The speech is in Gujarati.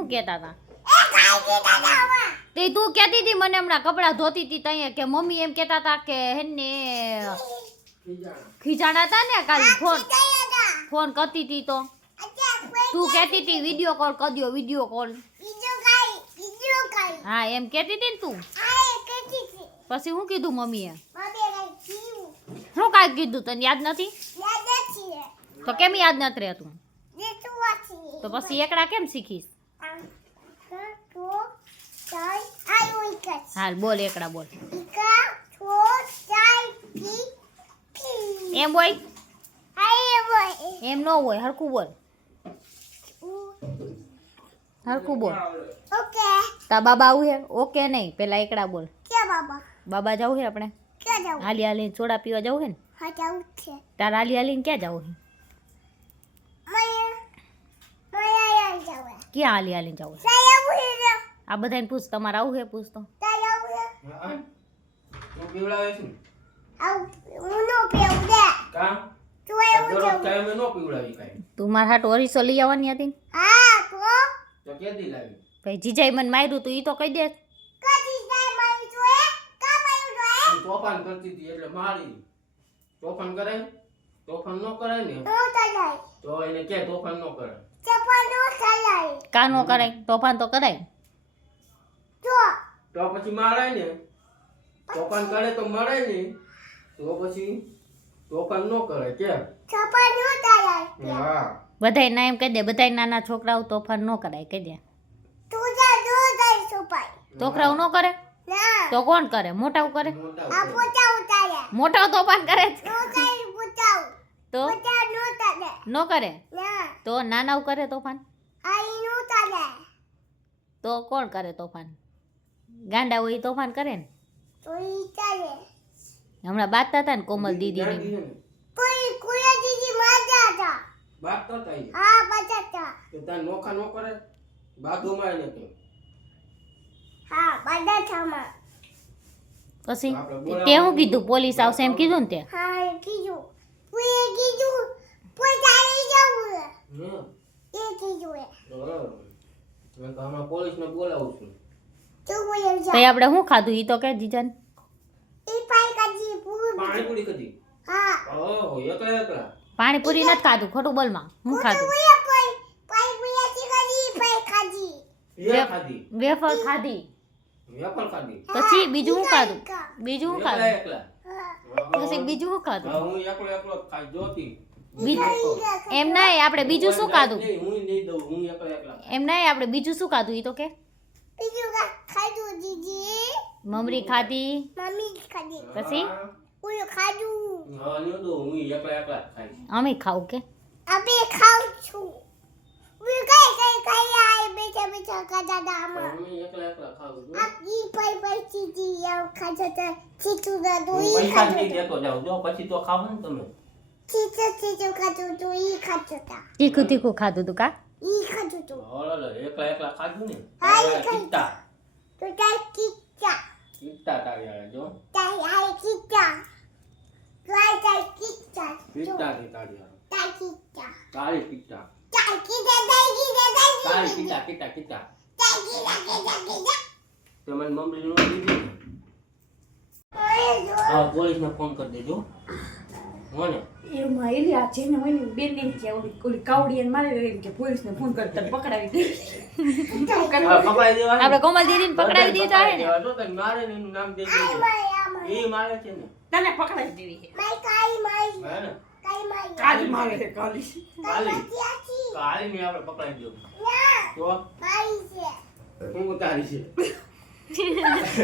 હું કહેતા હતા તે તું કહેતી હતી મને હમણાં કપડાં ધોતી હતી તઈએ કે મમ્મી એમ કહેતા હતા કે હેને ખીજાણા હતા ને કાલ ફોન કરતી હતી તો તું કહેતી હતી વિડિયો કોલ કરજો વિડિયો કોલ હા એમ કહેતી હતી ને તું પછી હું કીધું મમ્મીએ શું કાંઈ કીધું તને યાદ નથી તો કેમ યાદ નથી રહેતું તો પછી એકડા કેમ શીખીશ હાલ બોલ એકડા બોલ એમ બોલ એમ ન હોય હરખું બોલ હરખું બોલ તા બાબા આવું હે ઓકે નહીં પેલા એકડા બોલ બાબા જવું હે આપણે હાલી હાલીને સોડા પીવા જવું હે ને તાર હાલી હાલીને ક્યાં જવું હે ક્યાં હાલી હાલીને જવું આ બધાને પૂછ તમારે આવું હે પૂછ તો તું મારા હાટ ઓરીસો લઈ આવવાની હતી ભાઈ જીજાઈ મને માર્યું તું ઈ તો કહી દે તોફાન કરતી હતી એટલે મારી તોફાન કરાય તોફાન ન કરાય ને તો એને કે તોફાન ન કરાય કા નો કરાય તોફાન તો કરાય તો પછી મારાય ને તોફાન કરે તો મરાય ને તો પછી તોફાન ન કરાય કે હા બધાય ના એમ કહી દે બધાય નાના છોકરાઓ તોફાન ન કરાય કહી દે છોકરાઓ ન કરે તો કોણ કરે મોટાઓ કરે મોટાઓ તોફાન કરે તો ન કરે તો નાનાઓ કરે તોફાન તો કોણ કરે તોફાન ગાંડા હોય તોફાન કરે ને હમણાં બાતતા હતા ને કોમલ દીદી ને બાત તો થઈ તો તાર નોખા ન કરે બાદો મારે ને કે પછી તે હું કીધું પોલીસ આવશે એમ કીધું ને તે હમણાં પોલીસ ને બોલાવું છું તો આપણે શું ખાધું ઈ તો કે જીજાને પાણીપુરી કદી ઓહો એકલા એકલા પાણીપુરી નથી ખાધું ખોટું બોલમાં હું ખાધું વેફર ખાધી પછી બીજું શું ખાધું બીજું શું ખાધું પછી બીજું શું ખાધું હું એકલો એકલો ખાઈ જોતી એમ નહીં આપણે બીજું શું ખાધું હું નહીં દઉં હું એકલા એકલા એમ નહીં આપણે બીજું શું ખાધું ઈ તો કે મમરી ખાધી પછી હા નહીં દઉં હું એકલા એકલા ખાઈ અમે ખાવું કે હું એકલા એકલા ખાવું પૈસા નહીં દેતો જાવ જો પછી તો ખાવ ને તમે તીખું તીખું ખાધું તું કા ઓલો એકલા એકલા ખાધું ને કિત્તા કિત્તા તારી જો કિત્તા ની તારી તારી કિત્તા તારી કિત્તા કિત્તા કિત્તા તો મને મમ્મી નો દીધી હા પોલીસ ને ફોન કરી દેજો હોને એ મારી આ છે ને મને બેન ને કે ઓલી કાવડી ને મારે એમ કે પોલીસ ને ફોન કરતા પકડાવી દે પકડાઈ દેવા આપણે કોમલ દીદીને પકડાવી દીધા હે ને તો તને મારે ને એનું નામ દે દેજો એ મારે છે ને તને પકડાવી દેવી છે હે ને કાલી મારે છે કાલી કાલી ને આપણે પકડાઈ દેવું તો હું ઉતારી છે